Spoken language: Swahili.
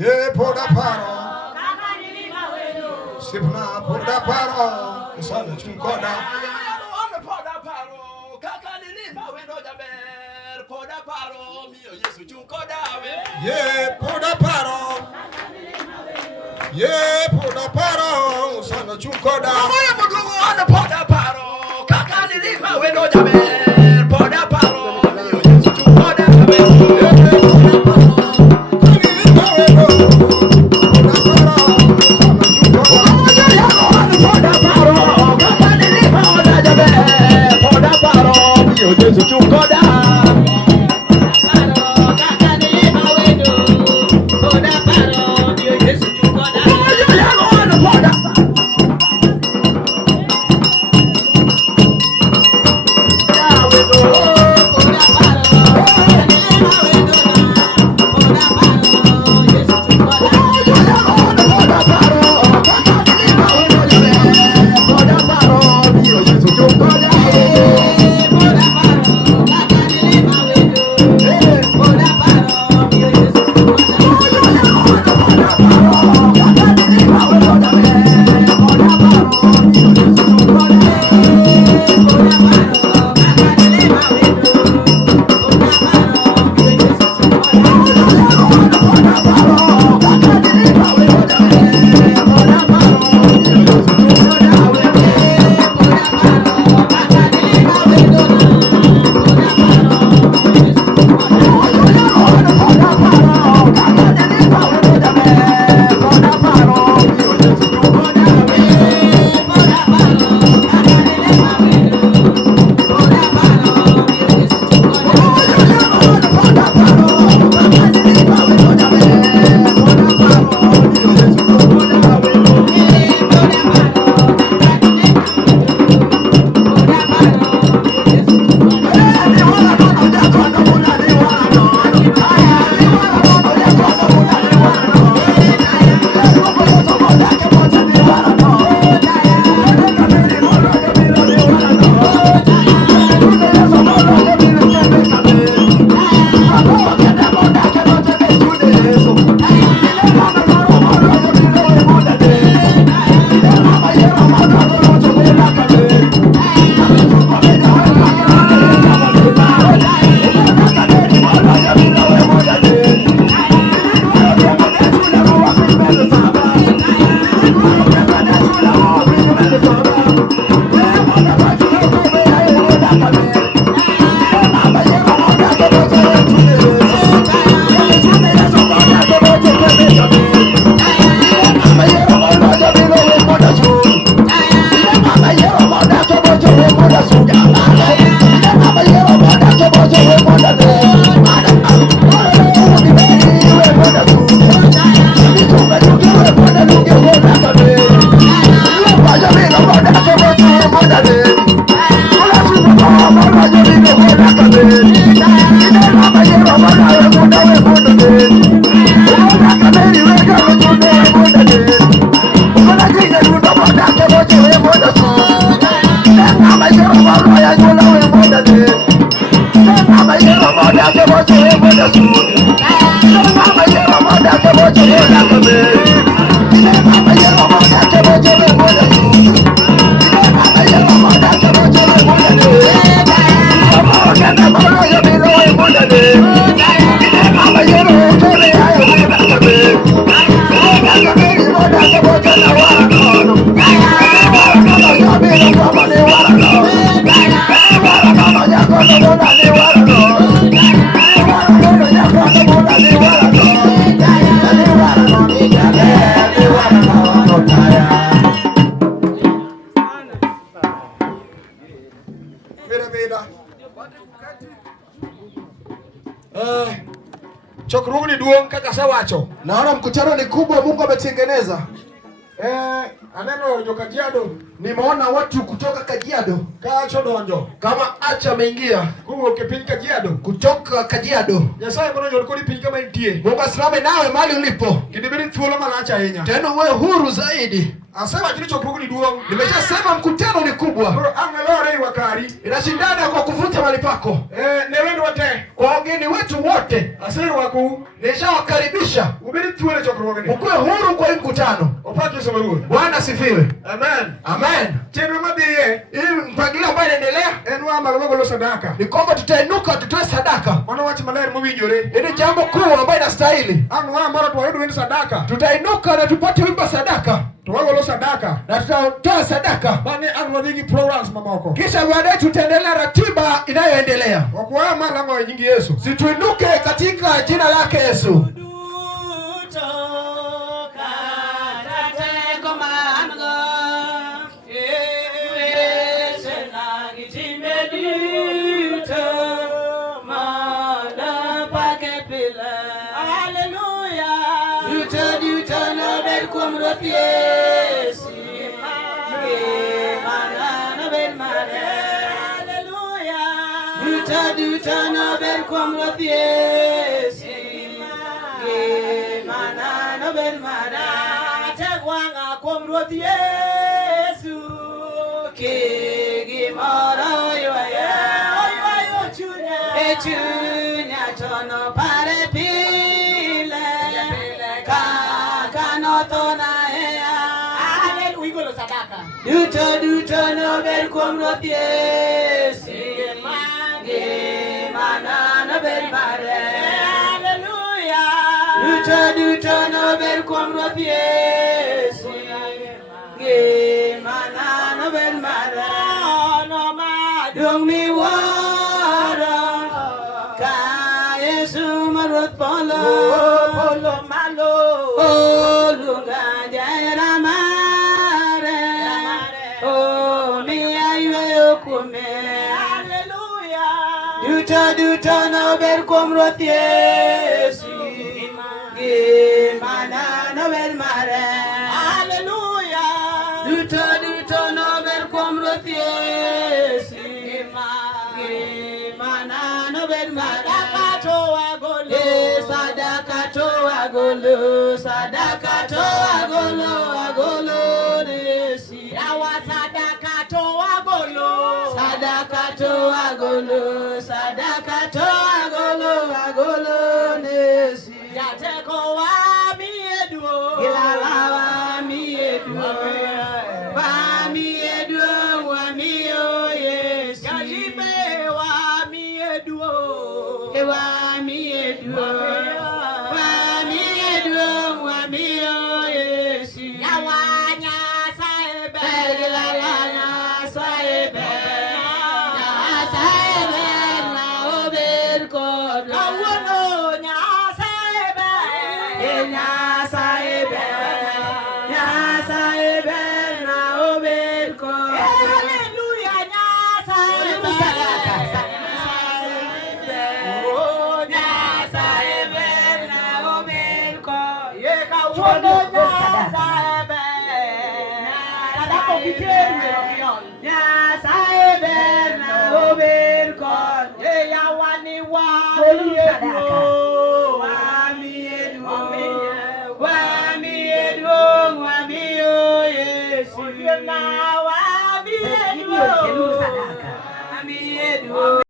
Ye poda paro. Sipna poda paro. Sana chunkoda. Poda paro. Kaka nilima wendo jaber. Poda paro. Mio Yesu chunkoda we. Ye poda paro. Ye poda paro. Sana chunkoda. Moyo mudugu ana poda paro. Kaka nilima wendo jaber. Poda paro. Mio Yesu chunkoda we. Jesus, you go down. Chokrugni duong kaka sawacho. Naona mkutano ni kubwa Mungu ametengeneza. Aneno joka Kajiado Nimeona watu kutoka Kajiado. Kacho donjo. Kama acha ameingia. Kuwuok e piny Kajiado. Kutoka Kajiado. Nyasaye mondo nyol kodi piny kama intie. Mungu asimame nawe mahali ulipo. Kidibedi thuolo malach ahinya. Tena uwe huru zaidi. Asewacho ni chokruogni duong'. Nimeshasema mkutano ni kubwa. Koro ang' nalore i wakari. Inashindana kwa kuvuta mahali pako. Ne wendwa te. Kwa wageni wetu wote. Aserwakou. Nishawakaribisha. Ubedi thuolo e chokruogni. Ukuwe huru kwa hii mkutano. Opak Yesu Maruoth. Bwana asifiwe. Amen. Amen. Chenro madhiye. Hii mpangilio ambayo inaendelea. En wama magolo sadaka. Ni kwamba tutainuka tutoe sadaka. Mano wach maler mowinjore. Hili jambo kuu ambayo inastahili. Ang' wama mara twayud wend sadaka. Tutainuka na tupate wimbo sadaka. Twagolo sadaka. Na tutatoa sadaka. Bang'e ang' wadhi gi programs mamoko. Kisha baadaye tutaendelea ratiba inayoendelea. Wakwaya malango e nyingi Yesu. Situinuke katika jina lake Yesu. Duta no ber kuom Ruoth Yesu. Mana no ber mare. Hallelujah. Duta no ber kuom Ruoth Yesu. Mana no ber mare. No ma dung mi wara. Ka Yesu ma Ruoth polo malo. Lunga jaya mare. Duta no ber kuom Ruoth Yesu. Mana no ber mare. Hallelujah. Duta no ber kuom Ruoth Yesu. Mana no ber mare. Sadaka to agolo. Sadaka to agolo resi. Yawa sadaka to agolo. Sadaka to agolo. Sadaka to agolo nesi. Yateko wa mieduo. Ilala wa mieduo. Wa mieduo wa mio yes. Kajime wa mieduo. Wa mieduo. Wa mieduo wa mio yes. Yawanya saebe. Ilala saebe.